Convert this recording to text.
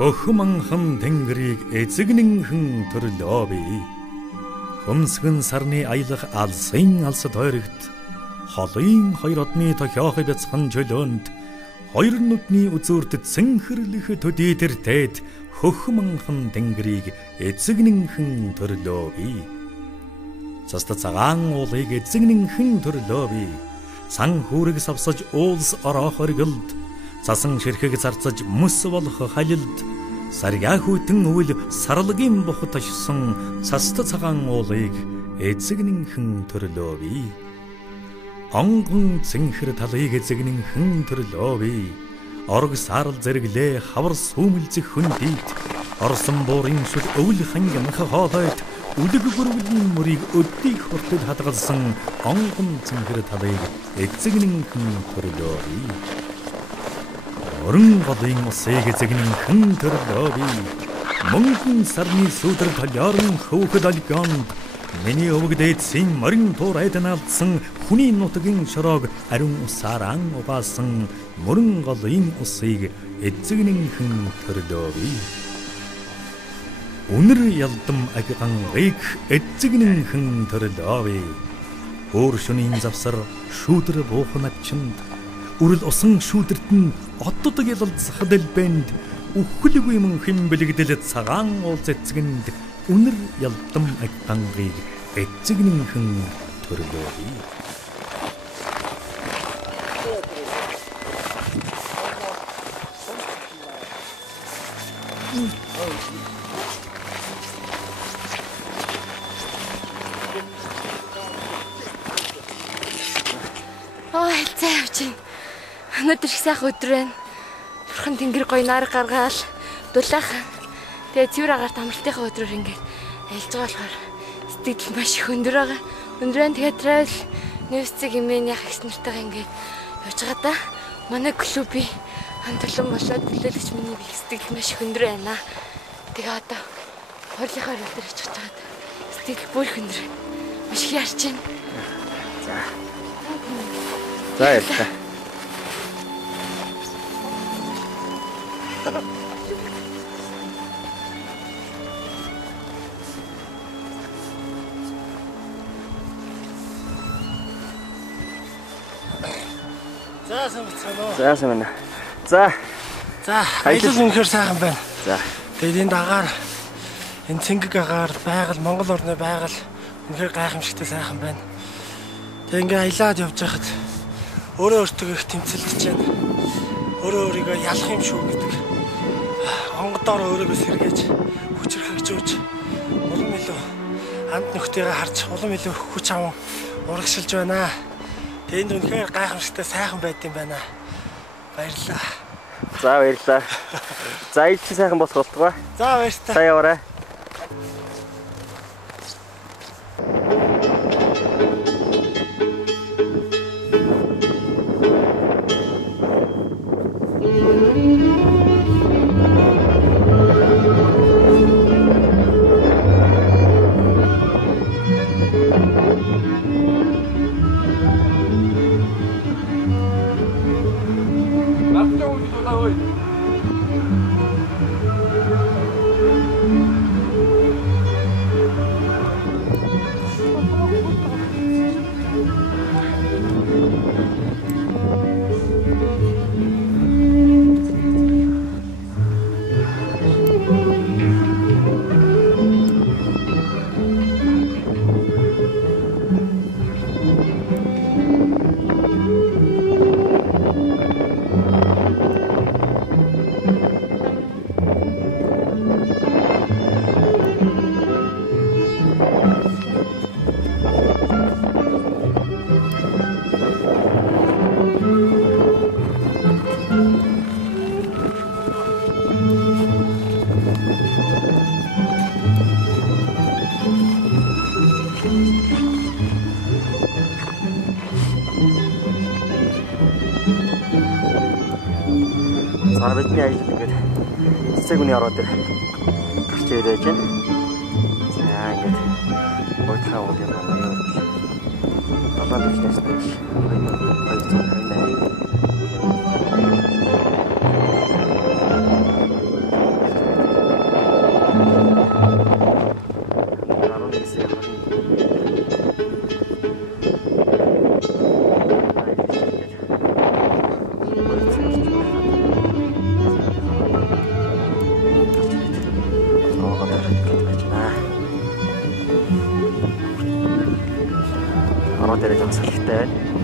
Хөхманхан тэнгэрийг эзэгнэнхэн төрлөө би. Хөмсгөн сарны аялах алсын алсад хойрогт холын хоёр одны тохиох бяцхан чөлөөнд хоёр нүдний үзүүртэд сэнхэрлэх төдий тэртээд хөхманхан тэнгэрийг эзэгнэнхэн төрлөө би. Цаста цагаан уулыг эзэгнэнхэн төрлөө би. Сан хүүрэг савсаж уулс ороо хоригилд цасан ширхэг зарцаж мөс болох халилд сарья хүтэн үл сарлагын бохот ашсан цаста цагаан уулыг эзэгнэнхэн төрлөө би. Онгон цэнхэр талыг эзэгнэнхэн төрлөө би. Орг саарл зэрэглээ хавар сүмэлзэх хүндийд орсон буурын шүд өвл хангамх хоолойд үлэг гүрвэлэн мөрийг өддийг хуртад хадгалсан онгон цэнхэр талыг эзэгнэнхэн төрлөө би. Орон голын усыг эзэгнэнхэн төрлөө би. Мөнгөн сарны сүдэр толиорн хөөхөд алгонд миний өвгдээдсийн морин туурайд наалдсан хүний нутгийн шороог ариун усааран угаасан мөрөн голын усыг эзэгнэнхэн төрлөө би. Үнэр ялдам агиганыг эзэгнэнхэн төрлөө би. Өөр шөнийн завсар шүүдэр буухан авчинд үрэл усан шүүдэрт нь оддод ялалцахад элбэнд үхэлгүй мөн химбэлэгдэл цагаан уул цэцгэнд үнэр ялдам агтангыг эзэгнэнхэн төрлөө би. Ой, цаавч. Өнөөдөр их сайхан өдөр байна. Бурхан тэнгэр гоё нар гаргаал дулаахан. Тэгээ цэвэр агаар амралтынхаа өдрөөр ингээд айлж байгаа болохоор сэтгэл маш их өндөр байгаа. Өндрөө тэгээ travel news-ийг имэн яах гэсэн нэртэйгээ ингээд явж байгаа да. Манай клубын хамт олон болоод төлөөлөгч миний би сэтгэл маш их өндөр байна. Тэгээ одоо хоолынхаа өдөр хийж байгаа да. Сэтгэл бүр өндөр байна. Маш их ярьж байна. За ялта. За сайн. За. Аялал үнэхээр сайхан байна. За. Тэгээд энэ дагаар энэ цэнгэг агаар байгаль Монгол орны байгаль үнэхээр гайхамшигтай сайхан байна. Тэгээд ингээ аялаад явж байхад өөрөө өөртөө их тэмцэлж байна. Өөрөө өөрийгөө ялах юм шүү гэдэг. Онгодоор өөрийгөө сэргээж хүчрхэгж өгч улам илүү анд нөхдөйгээ харж улам илүү хүч аван урагшилж байна. Тэнд үнэхээр гайхамшигтай сайхан байд юм байна. Баярлалаа. За баярлалаа. За ил чи сайхан болох болтугай. За баярлалаа. Та яваарай. Бидний аялал ингээд цэцэг үний ороод гарч ирээд байна. За ингээд бодлоо уул юм байна. Ороод ирэх юм салхитай байна.